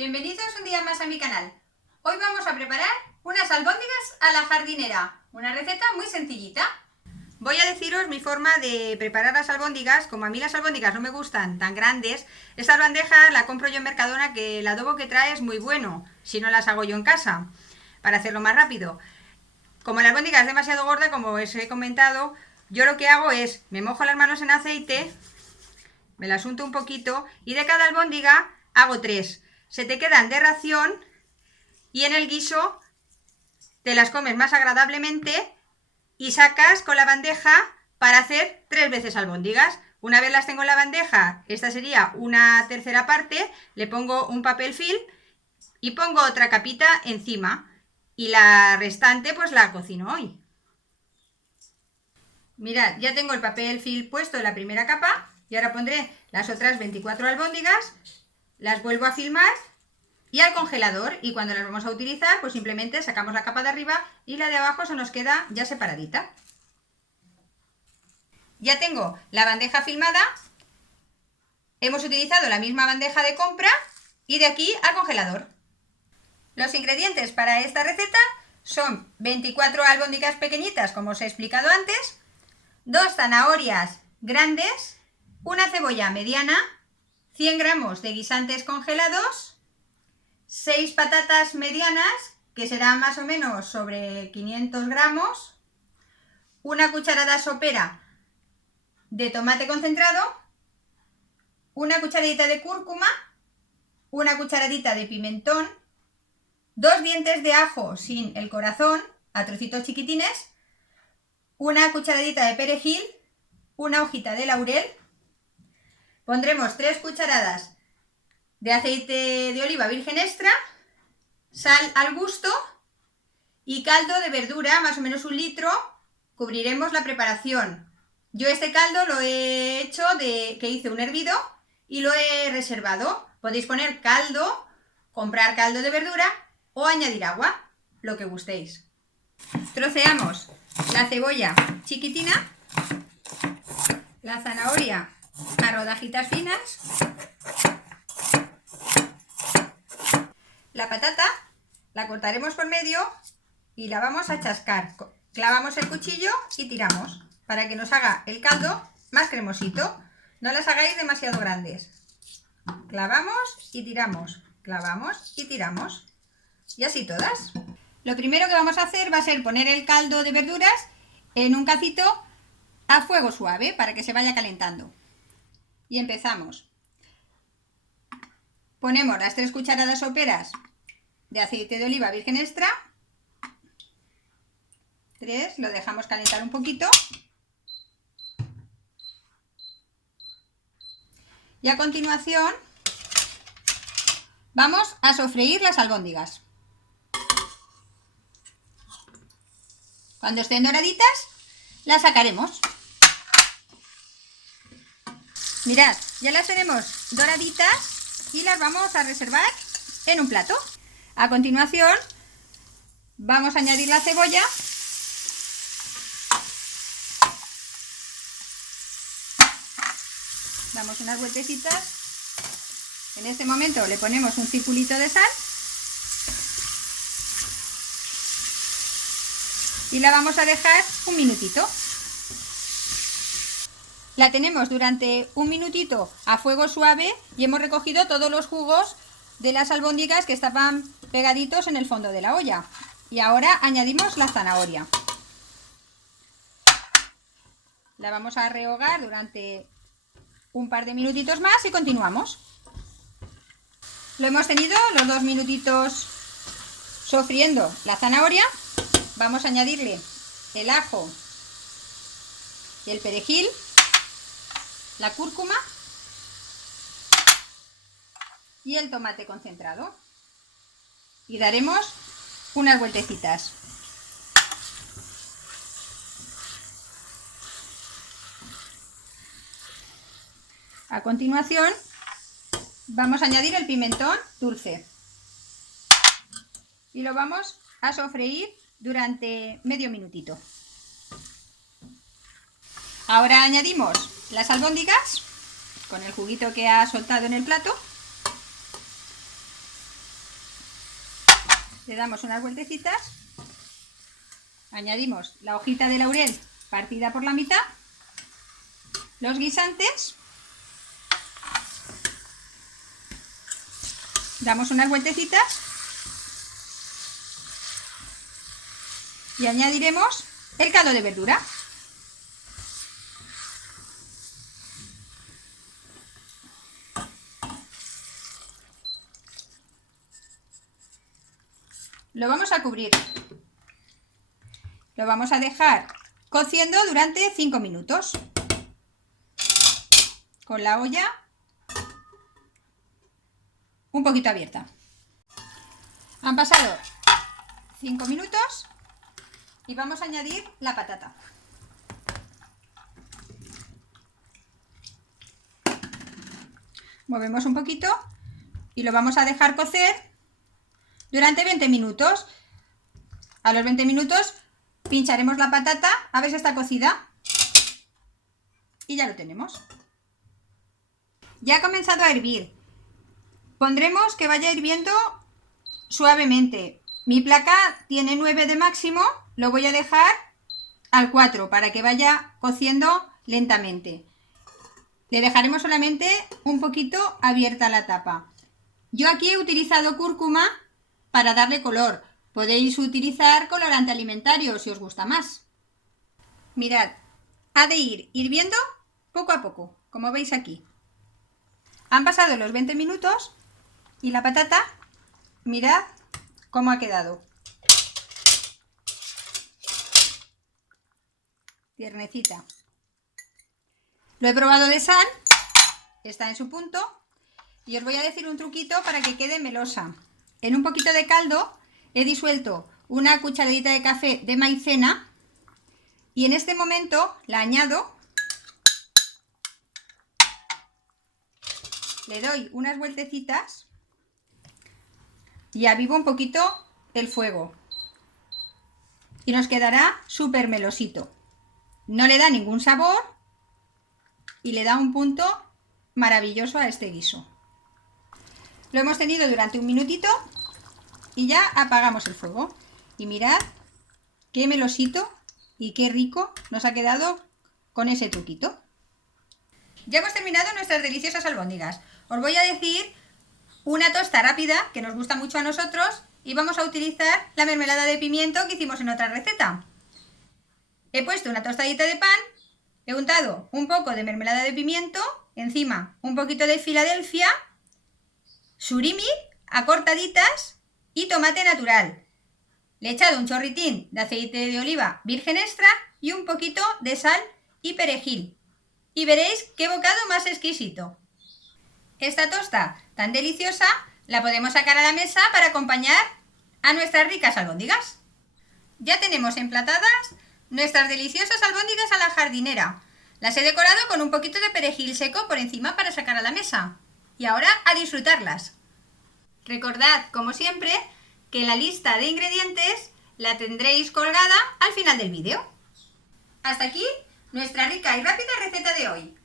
Bienvenidos un día más a mi canal. Hoy vamos a preparar unas albóndigas a la jardinera, una receta muy sencillita. Voy a deciros mi forma de preparar las albóndigas. Como a mí las albóndigas no me gustan tan grandes, esta bandeja la compro yo en Mercadona, que el adobo que trae es muy bueno, si no las hago yo en casa, para hacerlo más rápido. Como la albóndiga es demasiado gorda, como os he comentado, yo lo que hago es, me mojo las manos en aceite, me las unto un poquito y de cada albóndiga hago 3. Se te quedan de ración y en el guiso te las comes más agradablemente y sacas con la bandeja para hacer 3 veces albóndigas. Una vez las tengo en la bandeja, esta sería una tercera parte, le pongo un papel film y pongo otra capita encima y la restante pues la cocino hoy. Mirad, ya tengo el papel film puesto en la primera capa y ahora pondré las otras 24 albóndigas, las vuelvo a filmar y al congelador, y cuando las vamos a utilizar pues simplemente sacamos la capa de arriba y la de abajo se nos queda ya separadita. Ya tengo la bandeja filmada, hemos utilizado la misma bandeja de compra y de aquí al congelador. Los ingredientes para esta receta son 24 albóndigas pequeñitas, como os he explicado antes, 2 zanahorias grandes, una cebolla mediana, 100 gramos de guisantes congelados, 6 patatas medianas, que serán más o menos sobre 500 gramos, una cucharada sopera de tomate concentrado, una cucharadita de cúrcuma, una cucharadita de pimentón, 2 dientes de ajo sin el corazón, a trocitos chiquitines, una cucharadita de perejil, una hojita de laurel. Pondremos 3 cucharadas de aceite de oliva virgen extra, sal al gusto y caldo de verdura, más o menos 1 litro. Cubriremos la preparación. Yo este caldo lo he hecho que hice un hervido y lo he reservado. Podéis poner caldo, comprar caldo de verdura o añadir agua, lo que gustéis. Troceamos la cebolla chiquitina, la zanahoria a rodajitas finas, la patata la cortaremos por medio y la vamos a chascar. Clavamos el cuchillo y tiramos para que nos haga el caldo más cremosito. No las hagáis demasiado grandes. Clavamos y tiramos, clavamos y tiramos. Y así todas. Lo primero que vamos a hacer va a ser poner el caldo de verduras en un cacito a fuego suave para que se vaya calentando. Y empezamos. Ponemos las 3 cucharadas soperas de aceite de oliva virgen extra. 3, lo dejamos calentar un poquito. Y a continuación vamos a sofreír las albóndigas. Cuando estén doraditas, las sacaremos. Mirad, ya las tenemos doraditas y las vamos a reservar en un plato. A continuación, vamos a añadir la cebolla. Damos unas vueltecitas. En este momento le ponemos un circulito de sal. Y la vamos a dejar un minutito. La tenemos durante un minutito a fuego suave y hemos recogido todos los jugos de las albóndigas que estaban pegaditos en el fondo de la olla. Y ahora añadimos la zanahoria. La vamos a rehogar durante un par de minutitos más y continuamos. Lo hemos tenido los 2 minutitos sofriendo la zanahoria. Vamos a añadirle el ajo y el perejil, la cúrcuma y el tomate concentrado. Y daremos unas vueltecitas. A continuación vamos a añadir el pimentón dulce y lo vamos a sofreír durante medio minutito. Ahora añadimos las albóndigas con el juguito que ha soltado en el plato Le damos unas vueltecitas. Añadimos la hojita de laurel partida por la mitad. Los guisantes. Damos unas vueltecitas. Y añadiremos el caldo de verdura. Lo vamos a cubrir. Lo vamos a dejar cociendo durante 5 minutos. Con la olla un poquito abierta. Han pasado 5 minutos y vamos a añadir la patata. Movemos un poquito y lo vamos a dejar cocer durante 20 minutos. A los 20 minutos pincharemos la patata a ver si está cocida. Y ya lo tenemos. Ya ha comenzado a hervir. Pondremos que vaya hirviendo suavemente. Mi placa tiene 9 de máximo. Lo voy a dejar al 4 para que vaya cociendo lentamente. Le dejaremos solamente un poquito abierta la tapa. Yo aquí he utilizado cúrcuma para darle color. Podéis utilizar colorante alimentario si os gusta más. Mirad, ha de ir hirviendo poco a poco, como veis aquí. Han pasado los 20 minutos y la patata, mirad cómo ha quedado. Tiernecita. Lo he probado de sal, está en su punto. Y os voy a decir un truquito para que quede melosa. En un poquito de caldo he disuelto una cucharadita de café de maicena y en este momento la añado, le doy unas vueltecitas y avivo un poquito el fuego y nos quedará súper melosito. No le da ningún sabor y le da un punto maravilloso a este guiso. Lo hemos tenido durante un minutito y ya apagamos el fuego. Y mirad qué melosito y qué rico nos ha quedado con ese truquito. Ya hemos terminado nuestras deliciosas albóndigas. Os voy a decir una tosta rápida que nos gusta mucho a nosotros y vamos a utilizar la mermelada de pimiento que hicimos en otra receta. He puesto una tostadita de pan, he untado un poco de mermelada de pimiento, encima un poquito de Filadelfia, surimi a cortaditas y tomate natural. Le he echado un chorritín de aceite de oliva virgen extra y un poquito de sal y perejil. Y veréis qué bocado más exquisito. Esta tosta tan deliciosa la podemos sacar a la mesa para acompañar a nuestras ricas albóndigas. Ya tenemos emplatadas nuestras deliciosas albóndigas a la jardinera. Las he decorado con un poquito de perejil seco por encima para sacar a la mesa. Y ahora a disfrutarlas. Recordad, como siempre, que la lista de ingredientes la tendréis colgada al final del vídeo. Hasta aquí nuestra rica y rápida receta de hoy.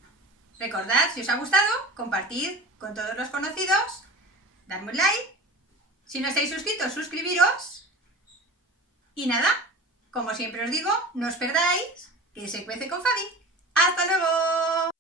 Recordad, si os ha gustado, compartid con todos los conocidos, dadme un like. Si no estáis suscritos, suscribiros. Y nada, como siempre os digo, no os perdáis que se cuece con Fabi. ¡Hasta luego!